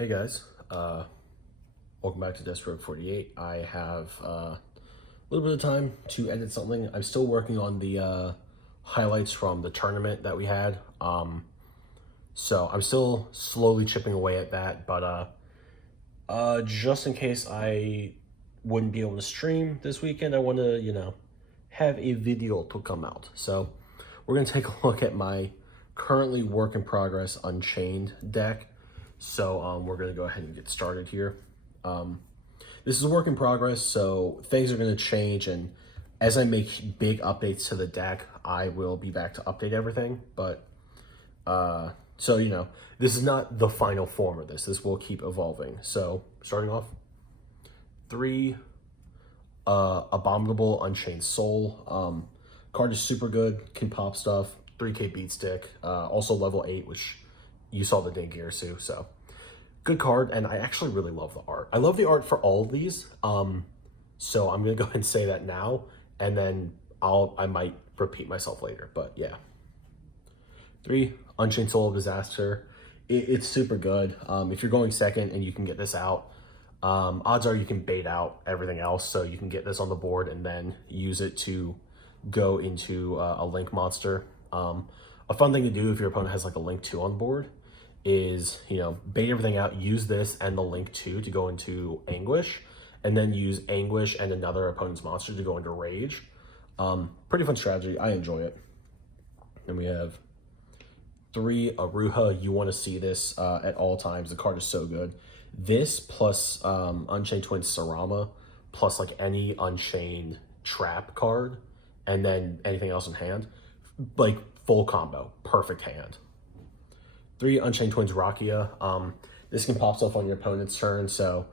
Hey guys, welcome back to Desperate 48. I have a little bit of time to edit something. I'm still working on the highlights from the tournament that we had. So I'm still slowly chipping away at that, but just in case I wouldn't be able to stream this weekend, I want to, have a video to come out. So we're going to take a look at my currently work in progress Unchained deck. So we're going to go ahead and get started here. This is a work in progress, so things are going to change, and as I make big updates to the deck, I will be back to update everything. But so this is not the final form of this. This will keep evolving. So starting off, 3 Abominable Unchained Soul. Card is super good, can pop stuff, 3k beat stick, also level 8, which you saw the Ding Girsu, so good card, and I actually really love the art. I love the art for all of these, so I'm gonna go ahead and say that now, and then I might repeat myself later, but yeah. 3 Unchained Soul of Disaster. It's super good. If you're going second and you can get this out, odds are you can bait out everything else, so you can get this on the board and then use it to go into a link monster. A fun thing to do if your opponent has like a link 2 on board is, bait everything out, use this and the link 2 to go into Anguish, and then use Anguish and another opponent's monster to go into Rage. Pretty fun strategy. I enjoy it. And we have 3 Aruha. You want to see this at all times. The card is so good. This plus Unchained Twins Sarama plus like any Unchained trap card and then anything else in hand, like full combo, perfect hand. 3 Unchained Twins Rakia. This can pop stuff on your opponent's turn, so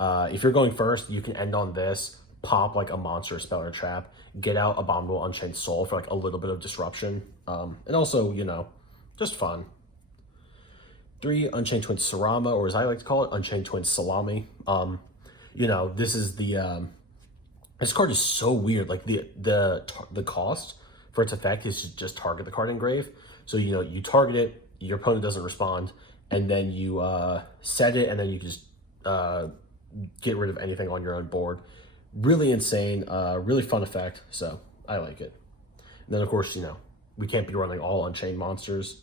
if you're going first, you can end on this, pop like a monster, spell, or trap, get out Abominable Unchained Soul for like a little bit of disruption, and also, just fun. 3 Unchained Twins Sarama, or as I like to call it, Unchained Twins Salami. This is the this card is so weird. Like the cost for its effect is to just target the card engrave. So you target it, your opponent doesn't respond, and then you set it, and then you can just get rid of anything on your own board. Really insane, really fun effect. So I like it. And then of course, we can't be running all Unchained monsters.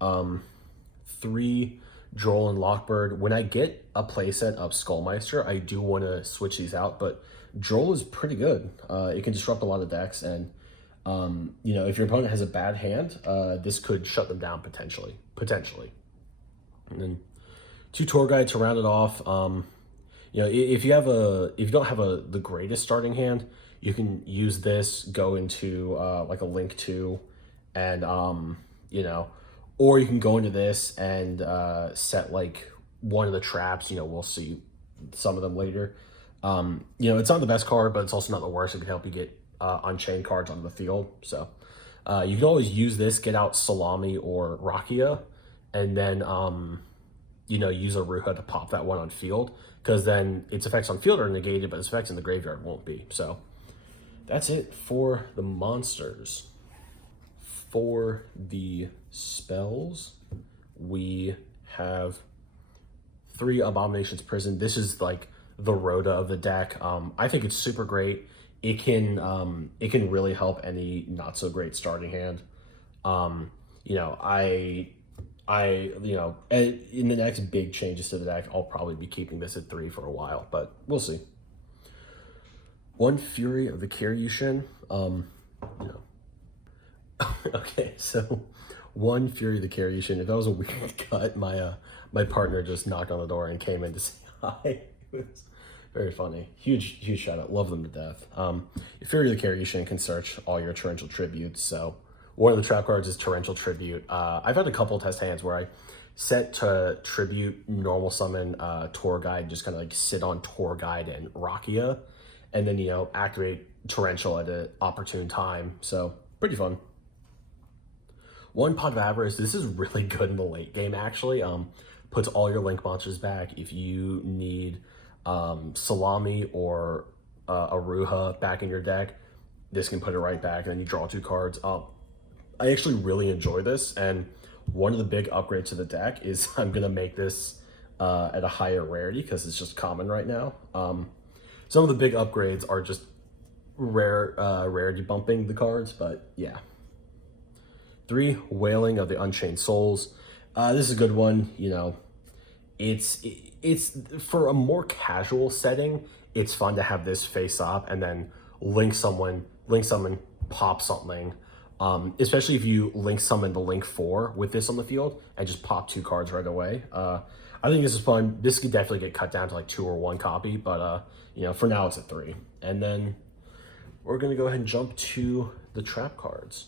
3 Droll and Lockbird. When I get a playset of Skullmeister, I do want to switch these out, but Droll is pretty good. It can disrupt a lot of decks, and if your opponent has a bad hand, this could shut them down potentially. And then 2 Tour Guide to round it off. If you don't have the greatest starting hand, you can use this, go into like a link 2, and or you can go into this and set like one of the traps. We'll see some of them later. It's not the best card, but it's also not the worst. It can help you get Unchained cards onto the field. So you can always use this, get out Salami or Rakia, and then use a Ruha to pop that one on field, because then its effects on field are negated, but its effects in the graveyard won't be. So that's it for the monsters. For the spells, we have 3 Abominations Prison. This is like the Rhoda of the deck. I think it's super great. It can really help any not so great starting hand. In the next big changes to the deck, I'll probably be keeping this at 3 for a while, but we'll see. 1 Fury of the Kiryushin. Okay, so 1 Fury of the Kiryushin. If that was a weird cut, my partner just knocked on the door and came in to say hi. It was very funny. Huge shout out. Love them to death. Fury of the Kiryushin can search all your torrential tributes. So one of the trap cards is Torrential Tribute. I've had a couple test hands where I set to tribute, normal summon Tour Guide, just kind of like sit on Tour Guide and Rakia, and then activate Torrential at an opportune time. So pretty fun. 1 Pot of Avarice. This is really good in the late game, actually. Puts all your link monsters back. If you need Salami or Aruha back in your deck, this can put it right back, and then you draw 2 cards. I actually really enjoy this, and one of the big upgrades to the deck is I'm going to make this at a higher rarity because it's just common right now. Some of the big upgrades are just rarity bumping the cards, but yeah. 3, Wailing of the Unchained Souls. This is a good one. You know, it's for a more casual setting. It's fun to have this face up and then link someone, pop something. Especially if you link summon the link 4 with this on the field and just pop 2 cards right away. I think this is fun. This could definitely get cut down to like 2 or 1 copy, but you know, for now it's a 3. And then we're gonna go ahead and jump to the trap cards.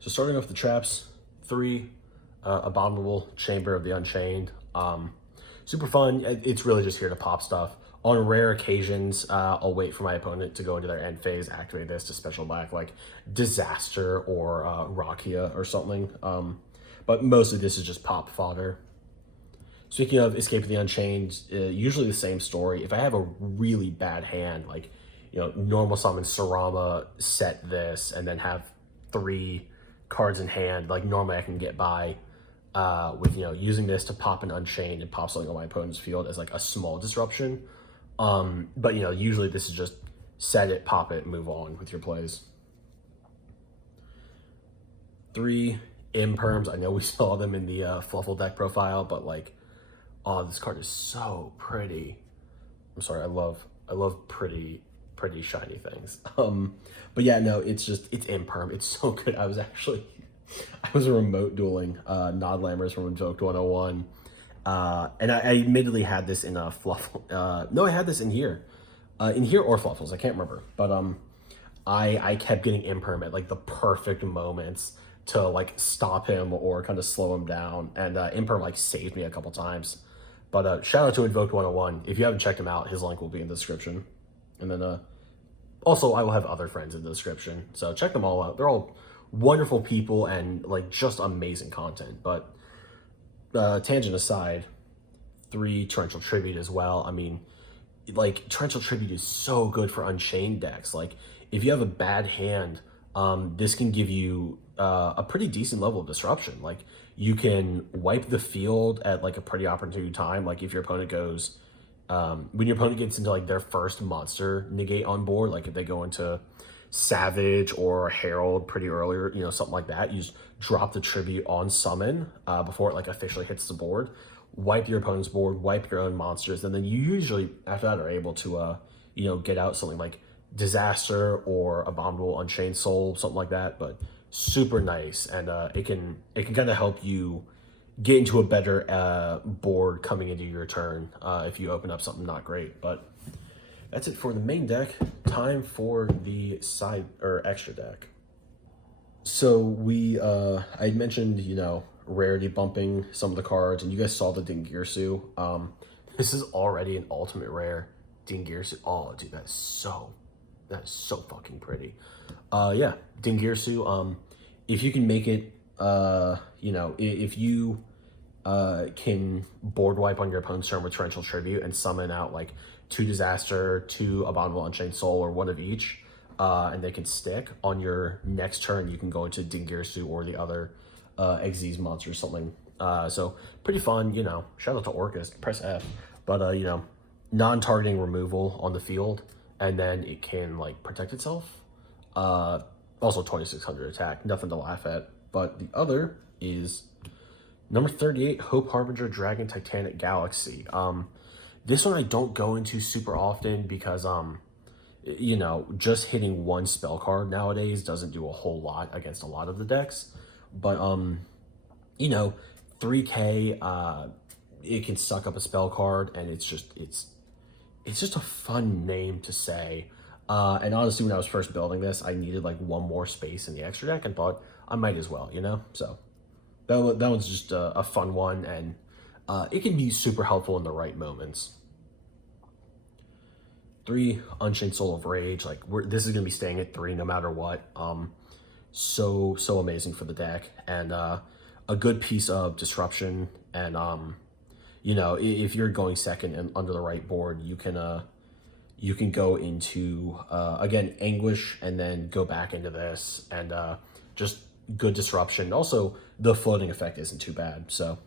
So starting off the traps, 3, Abominable Chamber of the Unchained. Super fun. It's really just here to pop stuff. On rare occasions, I'll wait for my opponent to go into their end phase, activate this to special back like Disaster or Rakia or something. But mostly this is just pop fodder. Speaking of Escape of the Unchained, usually the same story. If I have a really bad hand, like, you know, normal summon Sarama, set this, and then have 3 cards in hand, like normally I can get by with, you know, using this to pop an Unchained and pop something on my opponent's field as like a small disruption. But you know, usually this is just set it, pop it, move on with your plays. 3, Imperms. I know we saw them in the Fluffle deck profile, but like, oh, this card is so pretty. I'm sorry, I love pretty shiny things. But yeah, no, it's Imperm. It's so good. I was remote dueling Nodlammers from Invoked 101. And I admittedly had this in a Fluffle. No, I had this in here or Fluffles. I can't remember. But I kept getting Imperm at like the perfect moments to like stop him or kind of slow him down. And Imperm like saved me a couple times. But shout out to Invoked 101. If you haven't checked him out, his link will be in the description. And then also I will have other friends in the description. So check them all out. They're all wonderful people and like just amazing content. But tangent aside, 3, Torrential Tribute as well. I mean, like, Torrential Tribute is so good for Unchained decks. Like, if you have a bad hand, this can give you a pretty decent level of disruption. Like, you can wipe the field at like a pretty opportune time. Like if your opponent goes, when your opponent gets into like their first monster negate on board, like if they go into Savage or Herald pretty earlier, you know, something like that, you just drop the tribute on summon before it like officially hits the board, wipe your opponent's board, wipe your own monsters, and then you usually after that are able to you know, get out something like Disaster or Abominable Unchained Soul, something like that. But super nice, and it can kind of help you get into a better board coming into your turn if you open up something not great. But that's it for the main deck. Time for the side or extra deck. So we I mentioned, you know, rarity bumping some of the cards, and you guys saw the Dingirsu. This is already an ultimate rare Dingirsu. Oh dude, that's so fucking pretty. Yeah, Dingirsu. If you can make it, you know, if you can board wipe on your opponent's turn with Torrential Tribute and summon out like 2 Disaster, 2 Abominable Unchained Soul, or 1 of each, and they can stick on your next turn, you can go into Dingirsu or the other Xyz monster or something. So pretty fun, you know. Shout out to Orcus, press F. But you know, non-targeting removal on the field, and then it can like protect itself. Also 2600 attack, nothing to laugh at. But the other is number 38, Hope Harbinger Dragon Titanic Galaxy. This one I don't go into super often because you know, just hitting 1 spell card nowadays doesn't do a whole lot against a lot of the decks. But you know, 3k, it can suck up a spell card, and it's just a fun name to say. And honestly, when I was first building this, I needed like 1 more space in the extra deck and thought I might as well, you know? So that one's just a fun one, and it can be super helpful in the right moments. 3, Unchained Soul of Rage. Like, this is going to be staying at 3 no matter what. So amazing for the deck, and a good piece of disruption. And you know, if you're going second and under the right board, you can go into again Anguish and then go back into this, and just good disruption. Also, the floating effect isn't too bad. So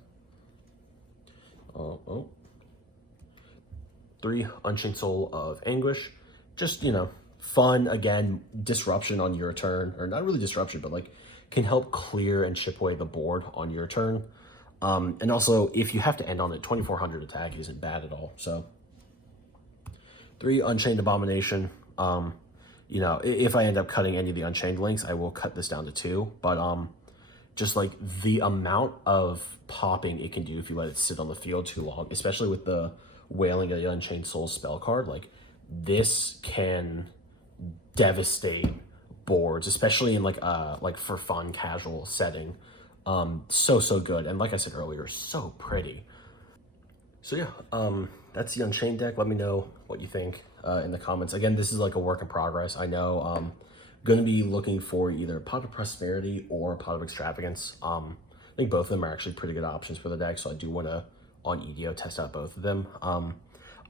3 Unchained Soul of Anguish. Just, you know, fun, again, disruption on your turn, or not really disruption, but like can help clear and chip away the board on your turn. And also, if you have to end on it, 2400 attack isn't bad at all. So 3 Unchained Abomination. You know, if I end up cutting any of the Unchained links, I will cut this down to 2. But just like the amount of popping it can do if you let it sit on the field too long, especially with the Wailing of the Unchained Soul spell card, like this can devastate boards, especially in like for fun casual setting. So good, and like I said earlier, so pretty. So yeah, that's the Unchained deck. Let me know what you think in the comments. Again, this is like a work in progress. I know going to be looking for either Pot of Prosperity or Pot of Extravagance. I think both of them are actually pretty good options for the deck, so I do want to, on EDO, test out both of them.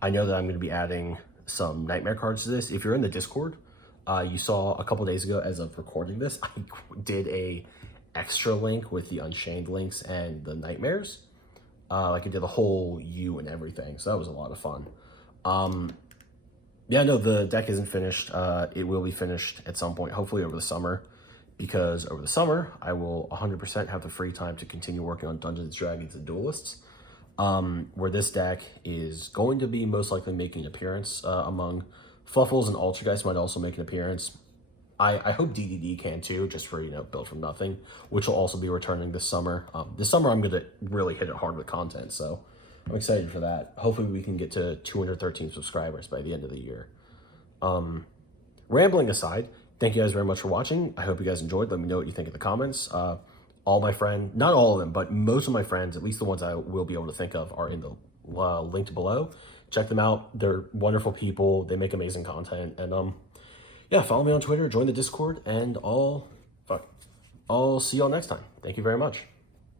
I know that I'm going to be adding some Nightmare cards to this. If you're in the Discord, you saw a couple days ago, as of recording this, I did a extra link with the Unchained links and the Nightmares. Like I did the whole U and everything, so that was a lot of fun. Yeah, no, the deck isn't finished. It will be finished at some point, hopefully over the summer, because over the summer, I will 100% have the free time to continue working on Dungeons & Dragons and Duelists, where this deck is going to be most likely making an appearance among Fluffles, and Altergeist might also make an appearance. I hope DDD can too, just for, you know, Build From Nothing, which will also be returning this summer. This summer, I'm going to really hit it hard with content, so I'm excited for that. Hopefully we can get to 213 subscribers by the end of the year. Rambling aside, thank you guys very much for watching. I hope you guys enjoyed. Let me know what you think in the comments. All my friends, not all of them, but most of my friends, at least the ones I will be able to think of, are in the linked below. Check them out. They're wonderful people. They make amazing content. And yeah, follow me on Twitter, join the Discord, and I'll see y'all next time. Thank you very much.